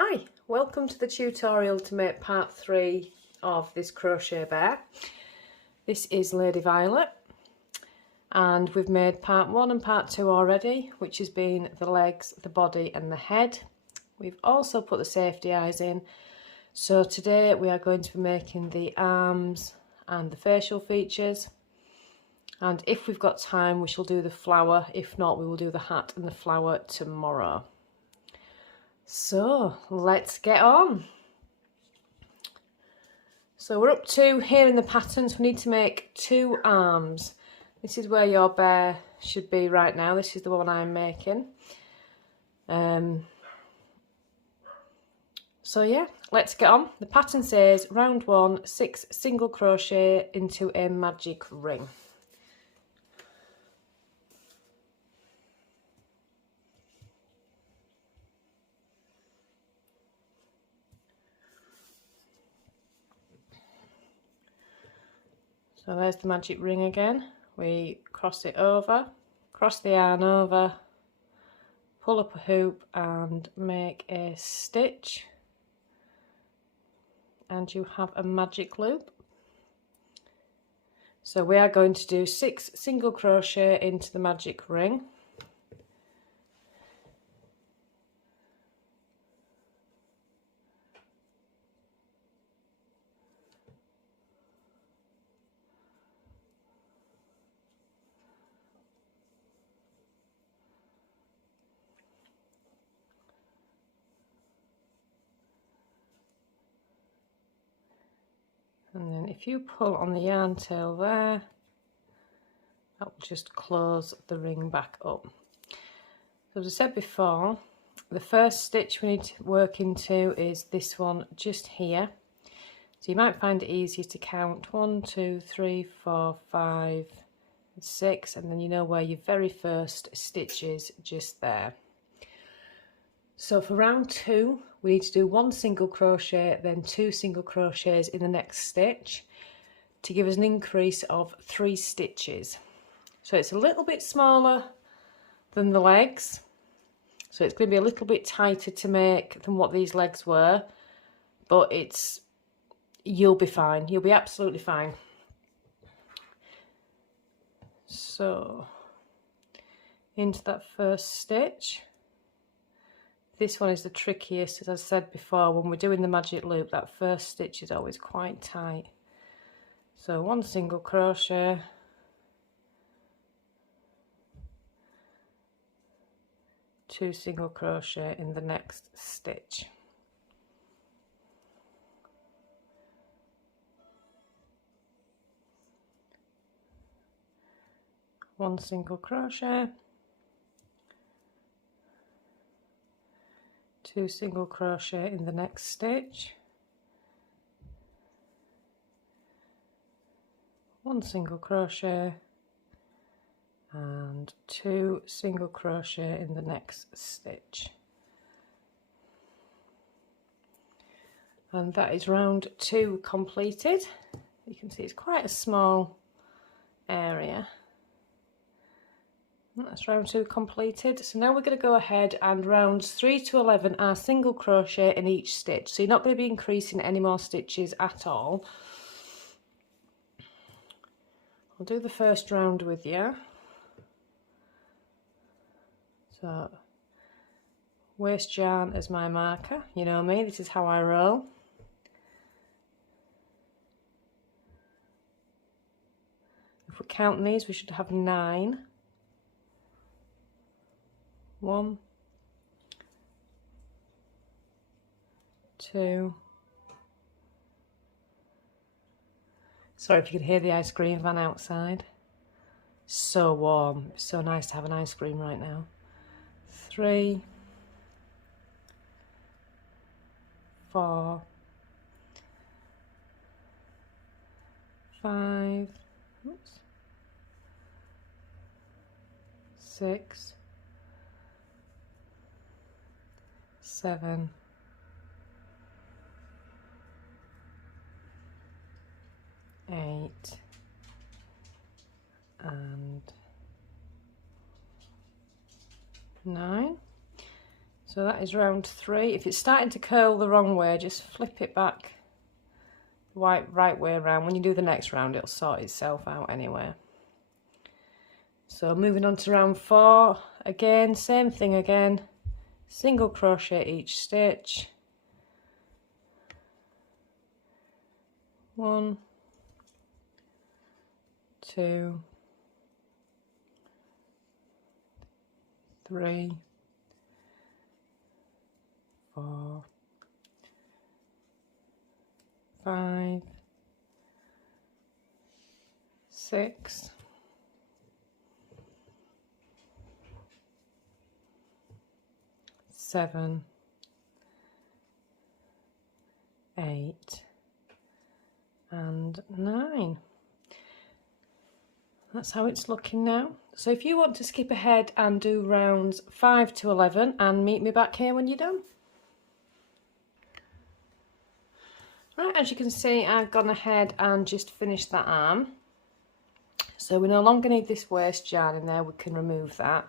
Hi, welcome to the tutorial to make part 3 of this crochet bear. This is Lady Violet and we've made part 1 and part 2 already, which has been the legs, the body and the head. We've also put the safety eyes in, so today we are going to be making the arms and the facial features, and if we've got time we shall do the flower. If not, we will do the hat and the flower tomorrow. So let's get on. So we're up to here in the patterns. We need to make 2 arms. This is where your bear should be right now. This is the one I'm making. So yeah, let's get on. The pattern says round 1, 6 single crochet into a magic ring. So there's the magic ring again. We cross it over, cross the yarn over, pull up a hoop and make a stitch, and you have a magic loop. So we are going to do 6 single crochet into the magic ring. And then if you pull on the yarn tail there, that will just close the ring back up. So as I said before, the first stitch we need to work into is this one just here. So you might find it easier to count 1, 2, 3, 4, 5, 6, and then you know where your very first stitch is, just there. So for round 2, we need to do 1 single crochet, then 2 single crochets in the next stitch to give us an increase of 3 stitches. So it's a little bit smaller than the legs, so it's going to be a little bit tighter to make than what these legs were, but you'll be fine. You'll be absolutely fine. So into that first stitch. This one is the trickiest, as I said before. When we're doing the magic loop, that first stitch is always quite tight. So 1 single crochet, 2 single crochet in the next stitch. One single crochet, 2 single crochet in the next stitch, 1 single crochet and 2 single crochet in the next stitch. And that is round 2 completed. You can see it's quite a small area. That's round 2 completed. So now we're going to go ahead, and rounds 3 to 11 are single crochet in each stitch. So you're not going to be increasing any more stitches at all. I'll do the first round with you. So waste yarn as my marker. You know me, this is how I roll. If we count these, we should have 9. 1, 2. Sorry if you could hear the ice cream van outside. So warm. It's so nice to have an ice cream right now. 3, 4, 5, 6, 7, 8, and 9. So So that is round 3. If it's starting to curl the wrong way, just flip it back the right way around. When you do the next round, it'll sort itself out anyway. So moving on to round 4, again, same thing again, single crochet each stitch. 1, 2, 3, 4, 5, 6, 7, 8, and 9. That's how it's looking now. So if you want to skip ahead and do rounds 5 to 11 and meet me back here when you're done. Right, as you can see, I've gone ahead and just finished that arm. So we no longer need this waist yarn in there, we can remove that.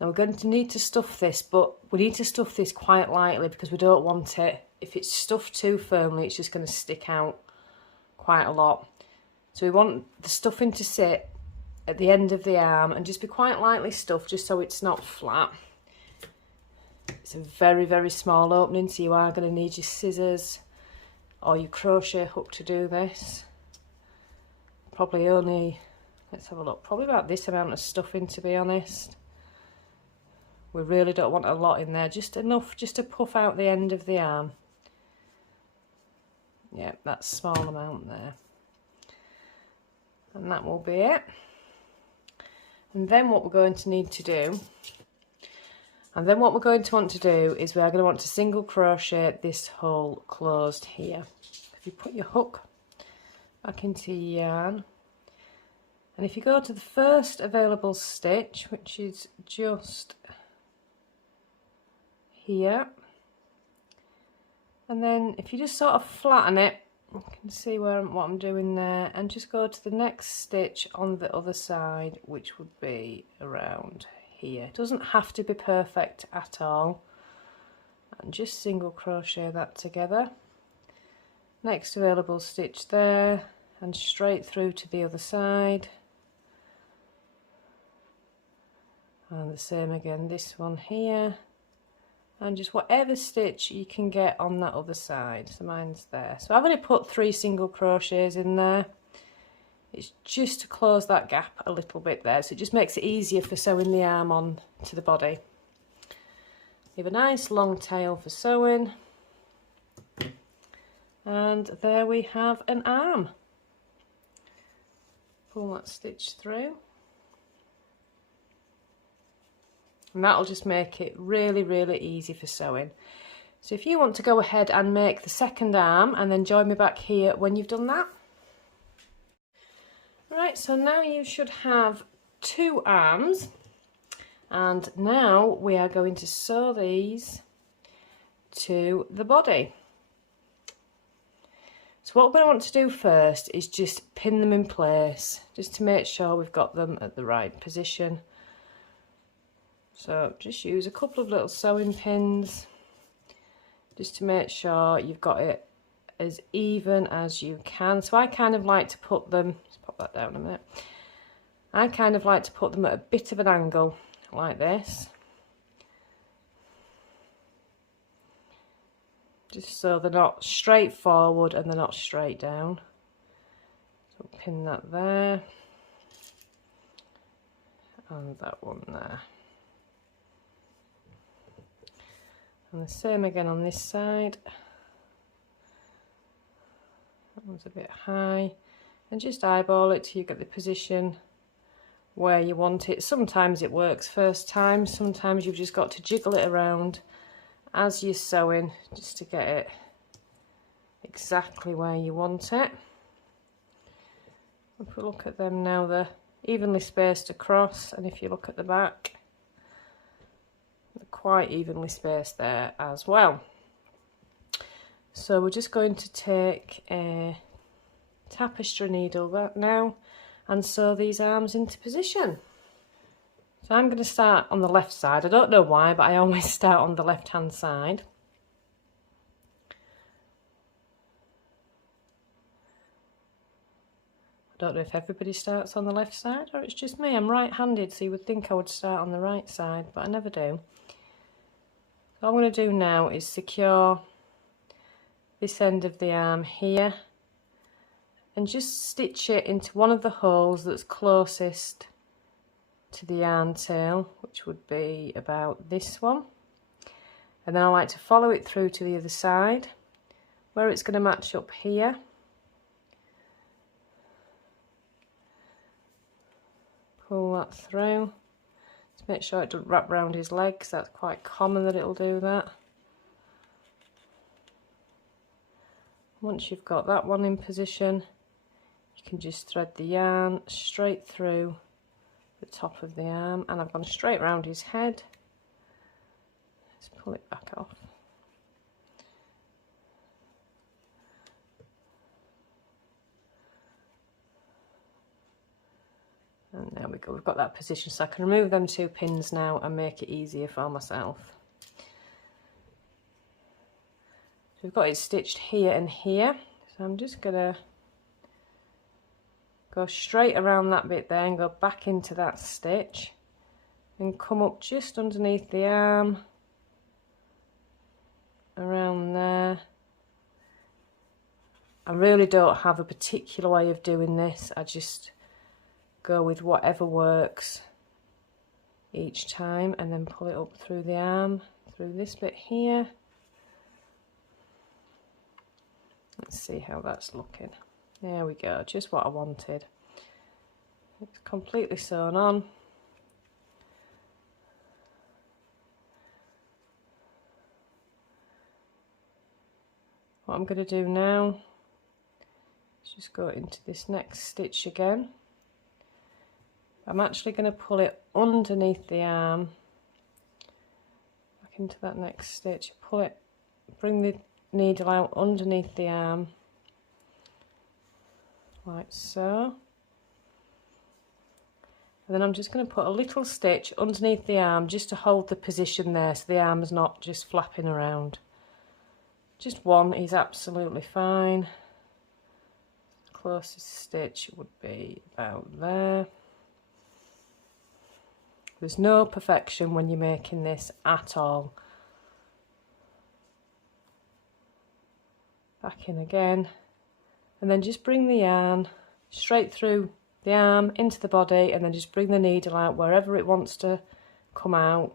Now we're going to need to stuff this, but we need to stuff this quite lightly because we don't want it, if it's stuffed too firmly, it's just going to stick out quite a lot. So we want the stuffing to sit at the end of the arm and just be quite lightly stuffed, just so it's not flat. It's a very, very small opening, so you are going to need your scissors or your crochet hook to do this. Probably only, let's have a look, probably about this amount of stuffing, to be honest. We really don't want a lot in there, just enough just to puff out the end of the arm. Yeah, that's a small amount there. And that will be it. And then what we're going to need to do, and then what we're going to want to do is we are going to want to single crochet this hole closed here. If you put your hook back into your yarn, and if you go to the first available stitch, which is just here, and then if you just sort of flatten it, you can see what I'm doing there, and just go to the next stitch on the other side, which would be around here. It doesn't have to be perfect at all, and just single crochet that together. Next available stitch there, and straight through to the other side, and the same again, this one here, and just whatever stitch you can get on that other side. So mine's there. So I've only put 3 single crochets in there. It's just to close that gap a little bit there, so it just makes it easier for sewing the arm on to the body. You have a nice long tail for sewing, and there we have an arm. Pull that stitch through, and that'll just make it really, really easy for sewing. So if you want to go ahead and make the second arm and then join me back here when you've done that. Right, so now you should have 2 arms, and now we are going to sew these to the body. So what we're going to want to do first is just pin them in place, just to make sure we've got them at the right position. So just use a couple of little sewing pins just to make sure you've got it as even as you can. So I kind of like to put them, let's pop that down a minute, I kind of like to put them at a bit of an angle like this, just so they're not straight forward and they're not straight down. So pin that there, and that one there. And the same again on this side. That one's a bit high. And just eyeball it till you get the position where you want it. Sometimes it works first time, sometimes you've just got to jiggle it around as you're sewing just to get it exactly where you want it. If we look at them now, they're evenly spaced across, and if you look at the back, they're quite evenly spaced there as well. So we're just going to take a tapestry needle now and sew these arms into position. So I'm going to start on the left side. I don't know why, but I always start on the left hand side. I don't know if everybody starts on the left side or it's just me. I'm right-handed, so you would think I would start on the right side, but I never do. So what I'm going to do now is secure this end of the arm here and just stitch it into one of the holes that's closest to the yarn tail, which would be about this one. And then I like to follow it through to the other side where it's going to match up here. Pull that through to make sure it doesn't wrap around his legs. That's quite common that it'll do that. Once you've got that one in position, you can just thread the yarn straight through the top of the arm, and I've gone straight around his head. Let's pull it back off. And there we go, we've got that position, so I can remove them 2 pins now and make it easier for myself. So we've got it stitched here and here, so I'm just going to go straight around that bit there and go back into that stitch and come up just underneath the arm, around there. I really don't have a particular way of doing this, I just go with whatever works each time and then pull it up through the arm, through this bit here. Let's see how that's looking. There we go, just what I wanted. It's completely sewn on. What I'm going to do now is just go into this next stitch again. I'm actually going to pull it underneath the arm, back into that next stitch, pull it, bring the needle out underneath the arm, like so. And then I'm just going to put a little stitch underneath the arm just to hold the position there so the arm's not just flapping around. Just one is absolutely fine. Closest stitch would be about there. There's no perfection when you're making this at all. Back in again, and then just bring the yarn straight through the arm into the body, and then just bring the needle out wherever it wants to come out.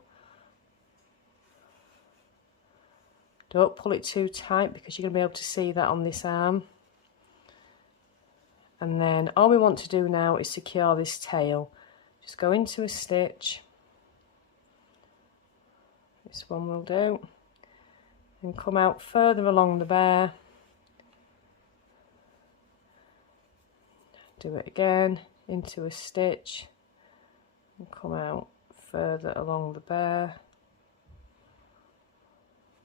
Don't pull it too tight because you're going to be able to see that on this arm. And then all we want to do now is secure this tail. Just go into a stitch, this one will do, and come out further along the bear. Do it again, into a stitch, and come out further along the bear.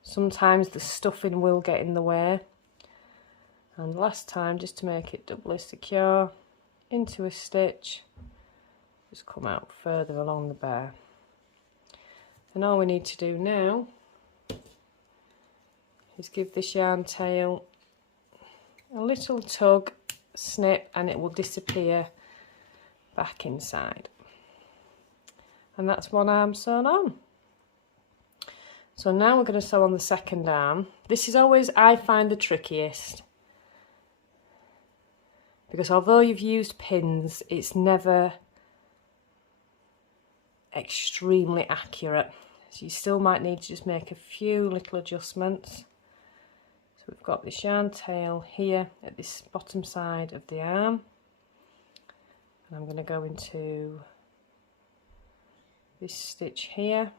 Sometimes the stuffing will get in the way, and last time, just to make it doubly secure, into a stitch, just come out further along the bear. And all we need to do now is give this yarn tail a little tug, snip, and it will disappear back inside. And that's one arm sewn on. So now we're going to sew on the second arm. This is always, I find, the trickiest, because although you've used pins, it's never extremely accurate, so you still might need to just make a few little adjustments. So we've got this yarn tail here at this bottom side of the arm, and I'm going to go into this stitch here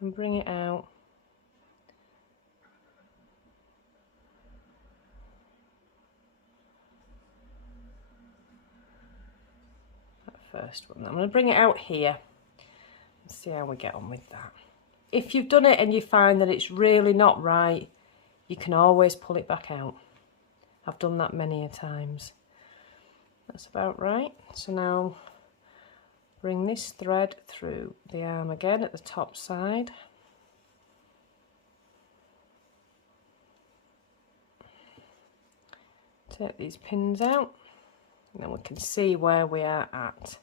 and bring it out first one. I'm going to bring it out here and see how we get on with that. If you've done it and you find that it's really not right, you can always pull it back out. I've done that many a times. That's about right. So now bring this thread through the arm again at the top side. Take these pins out, and then we can see where we are at.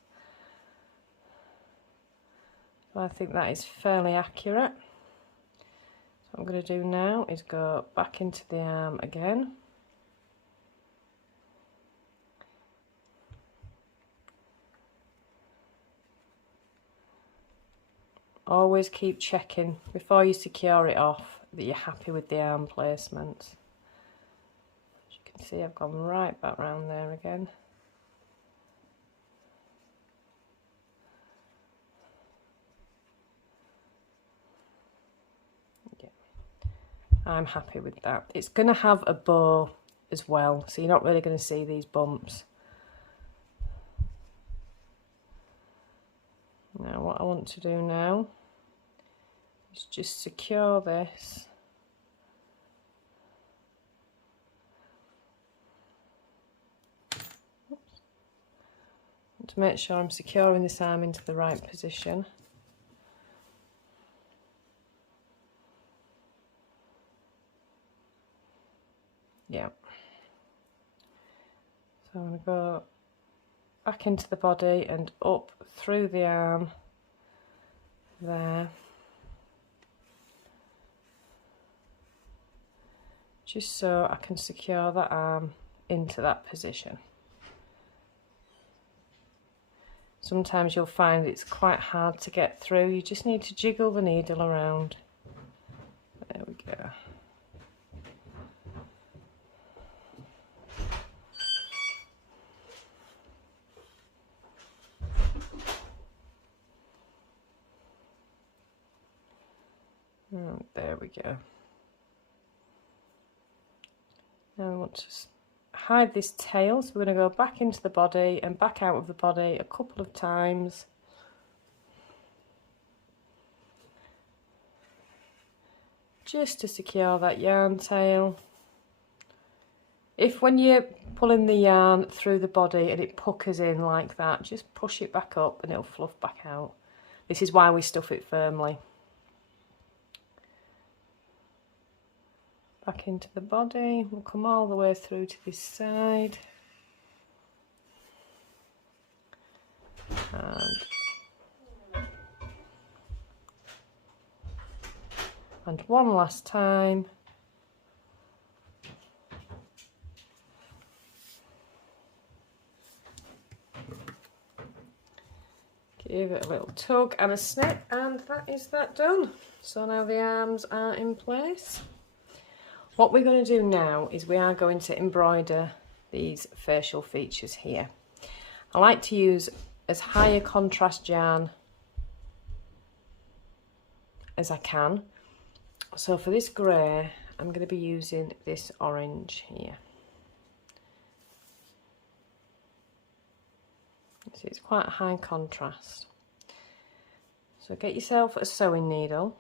So I think that is fairly accurate. So what I'm going to do now is go back into the arm again. Always keep checking before you secure it off that you're happy with the arm placement. As you can see, I've gone right back round there again. Yeah, I'm happy with that. It's going to have a bow as well, so you're not really going to see these bumps. Now what I want to do now is just secure this. Oops. To make sure I'm securing this arm into the right position. Yeah. So I'm going to go back into the body and up through the arm there. Just so I can secure that arm into that position. Sometimes you'll find it's quite hard to get through. You just need to jiggle the needle around. There we go. And there we go. Now we want to hide this tail, so we're going to go back into the body and back out of the body a couple of times. Just to secure that yarn tail. If when you're pulling the yarn through the body and it puckers in like that, just push it back up and it'll fluff back out. This is why we stuff it firmly. Back into the body, we'll come all the way through to this side. And one last time. Give it a little tug and a snip, and that is that done. So now the arms are in place. What we're going to do now is we are going to embroider these facial features here. I like to use as high a contrast yarn as I can. So for this grey, I'm going to be using this orange here. So it's quite a high contrast. So get yourself a sewing needle.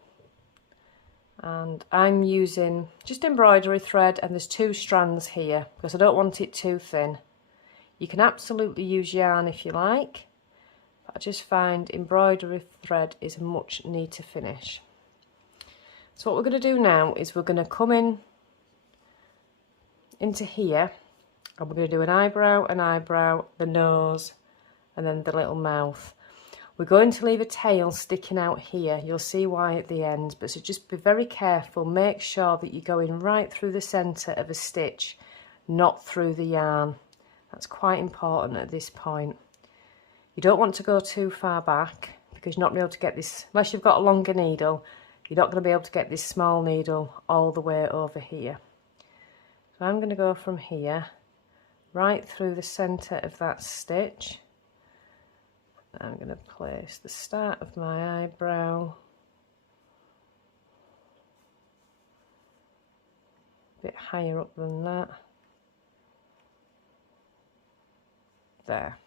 And I'm using just embroidery thread, and there's 2 strands here because I don't want it too thin. You can absolutely use yarn if you like, but I just find embroidery thread is a much neater finish. So what we're going to do now is we're going to come into here, and we're going to do an eyebrow, the nose, and then the little mouth. We're going to leave a tail sticking out here. You'll see why at the end, but so just be very careful. Make sure that you're going right through the centre of a stitch, not through the yarn. That's quite important at this point. You don't want to go too far back because you're not going to be able to get this, unless you've got a longer needle, you're not going to be able to get this small needle all the way over here. So I'm going to go from here, right through the centre of that stitch. I'm going to place the start of my eyebrow a bit higher up than that. There.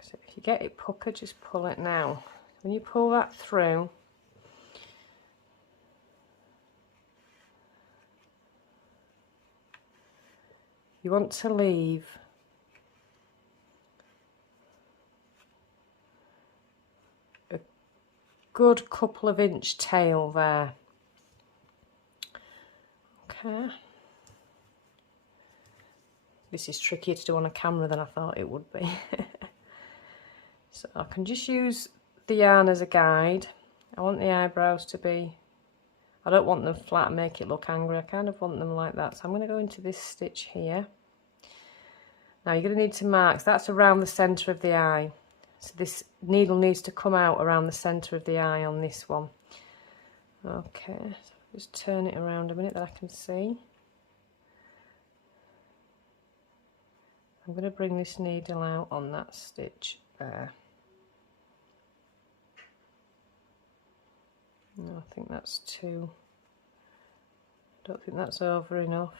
So if you get it puckered, just pull it now. When you pull that through, you want to leave good couple of inch tail there. Okay. This is trickier to do on a camera than I thought it would be. So I can just use the yarn as a guide. I want the eyebrows to be, I don't want them flat and make it look angry. I kind of want them like that. So I'm going to go into this stitch here. Now you're going to need to mark, so that's around the centre of the eye. So this needle needs to come out around the centre of the eye on this one. Okay, so just turn it around a minute that I can see. I'm going to bring this needle out on that stitch there. No, I think that's too, I don't think that's over enough.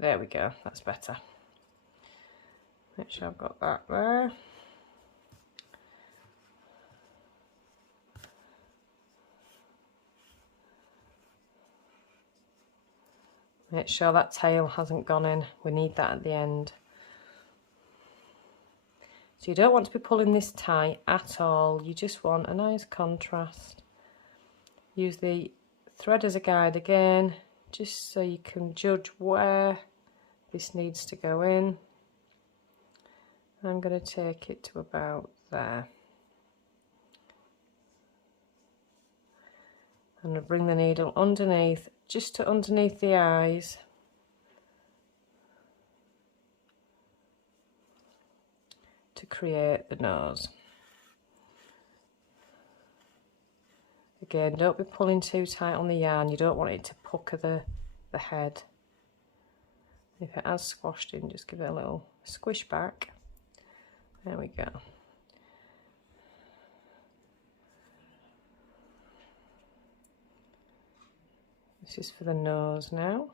There we go, that's better. Make sure I've got that there. Make sure that tail hasn't gone in, we need that at the end. So you don't want to be pulling this tight at all, you just want a nice contrast. Use the thread as a guide again, just so you can judge where this needs to go in. I'm going to take it to about there. I'm going to bring the needle underneath, just to underneath the eyes. To create the nose. Again, don't be pulling too tight on the yarn, you don't want it to pucker the head. If it has squashed in, just give it a little squish back. There we go. This is for the nose now.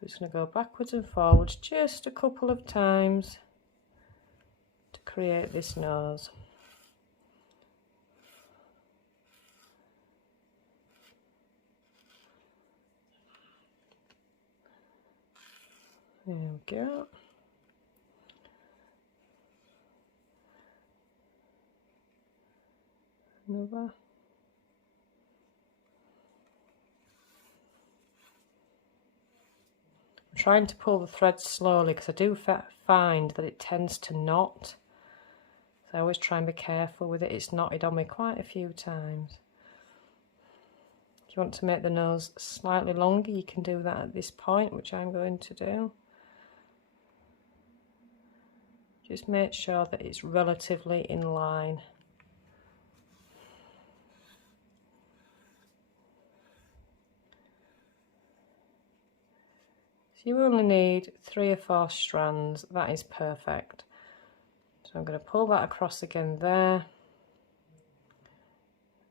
I'm just going to go backwards and forwards just a couple of times to create this nose. There we go. Another. I'm trying to pull the thread slowly because I do find that it tends to knot. So I always try and be careful with it. It's knotted on me quite a few times. If you want to make the nose slightly longer, you can do that at this point, which I'm going to do. Just make sure that it's relatively in line. So you only need 3 or 4 strands, that is perfect. So I'm going to pull that across again there.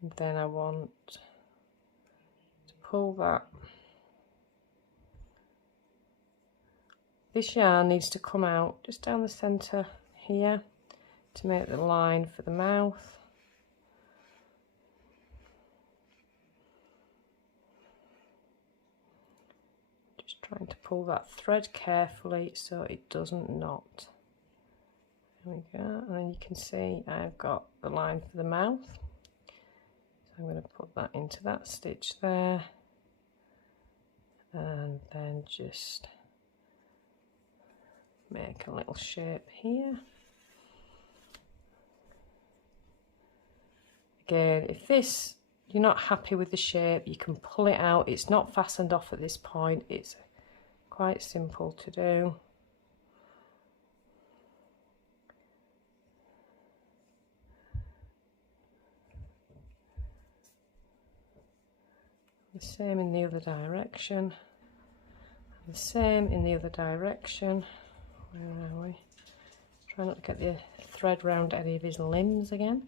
And then I want to pull that. This yarn needs to come out just down the centre here to make the line for the mouth. Just trying to pull that thread carefully so it doesn't knot. There we go, and then you can see I've got the line for the mouth. So I'm going to put that into that stitch there, and then just make a little shape here. Again, if this, you're not happy with the shape, you can pull it out. It's not fastened off at this point. It's quite simple to do. The same in the other direction. The same in the other direction. Where are we? Try not to get the thread round any of his limbs again.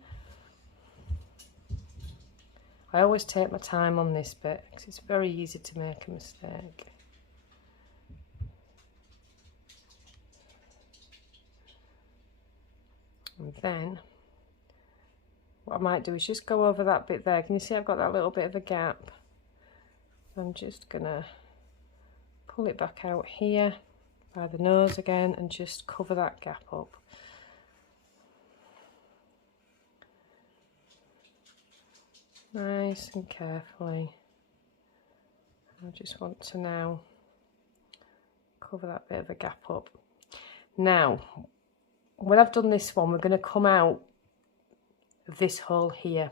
I always take my time on this bit because it's very easy to make a mistake. And then what I might do is just go over that bit there. Can you see I've got that little bit of a gap? I'm just gonna pull it back out here by the nose again and just cover that gap up. nice and carefully. I just want to now cover that bit of a gap up. Now, when I've done this one, we're going to come out of this hole here.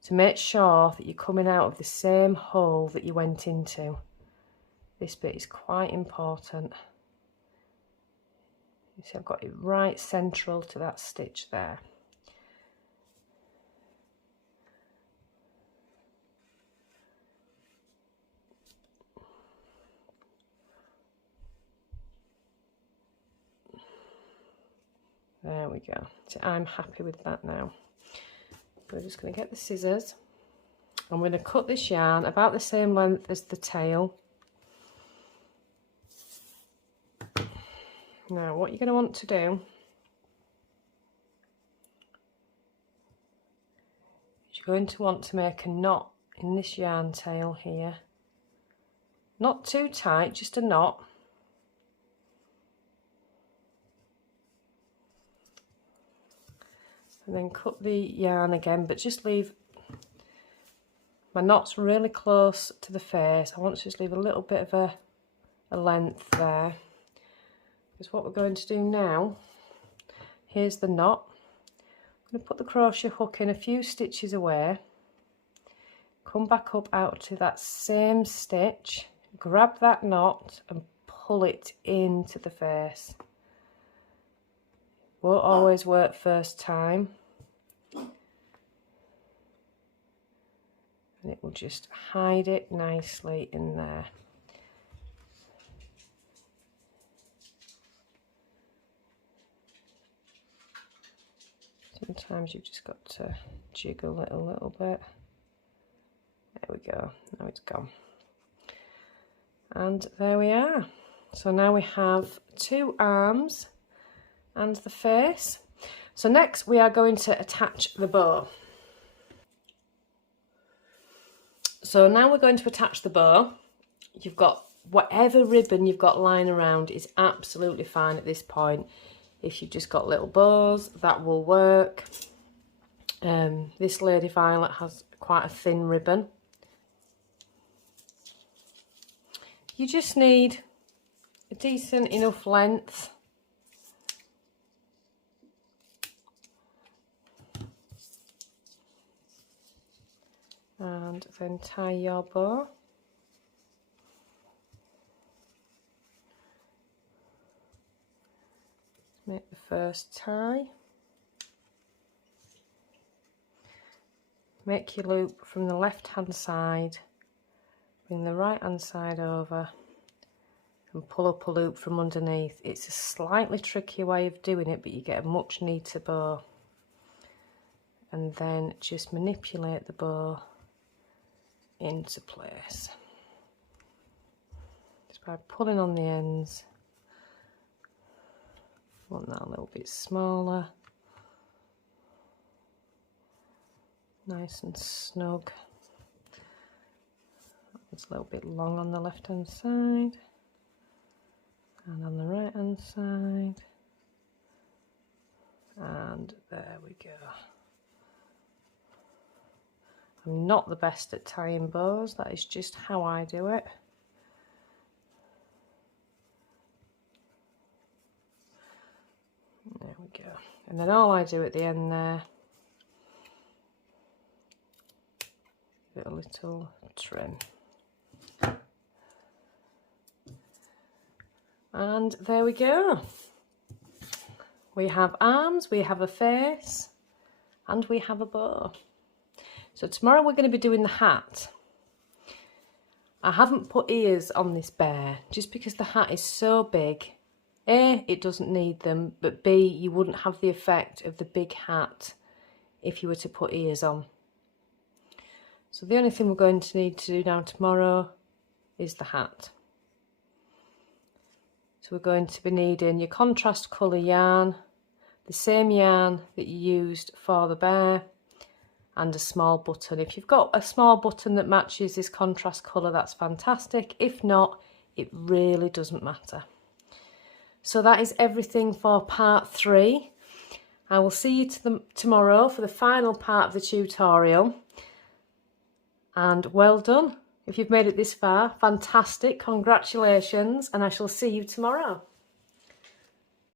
So make sure that you're coming out of the same hole that you went into. This bit is quite important. You see I've got it right central to that stitch there. There we go. So I'm happy with that now. We're just going to get the scissors. I'm going to cut this yarn about the same length as the tail. Now what you're going to want to do is you're going to want to make a knot in this yarn tail here. Not too tight, just a knot. And then cut the yarn again, but just leave my knots really close to the face. I want to just leave a little bit of a length there. Because what we're going to do now, here's the knot. I'm going to put the crochet hook in a few stitches away, come back up out to that same stitch, grab that knot and pull it into the face. Won't always work first time. And it will just hide it nicely in there. Sometimes you've just got to jiggle it a little bit. There we go, now it's gone. And there we are. So now we have two arms and the face. So next we are going to attach the bow. So now we're going to attach the bow. You've got whatever ribbon you've got lying around is absolutely fine at this point. If you've just got little bows, that will work. This Lady Violet has quite a thin ribbon. You just need a decent enough length. And then tie your bow. Make the first tie. Make your loop from the left hand side, bring the right hand side over and pull up a loop from underneath. It's a slightly trickier way of doing it, but you get a much neater bow. And then just manipulate the bow into place. Just by pulling on the ends. Want that a little bit smaller. Nice and snug. It's a little bit long on the left hand side and on the right hand side. And there we go. I'm not the best at tying bows, that is just how I do it. There we go. And then all I do at the end there, give it a little trim. And there we go. We have arms, we have a face, and we have a bow. So tomorrow we're going to be doing the hat. I haven't put ears on this bear just because the hat is so big. A, it doesn't need them, but B, you wouldn't have the effect of the big hat if you were to put ears on. So the only thing we're going to need to do now tomorrow is the hat. So we're going to be needing your contrast colour yarn, the same yarn that you used for the bear, and a small button. If you've got a small button that matches this contrast colour, that's fantastic. If not, it really doesn't matter. So that is everything for part 3. I will see you tomorrow for the final part of the tutorial. And well done. If you've made it this far, fantastic, congratulations, and I shall see you tomorrow.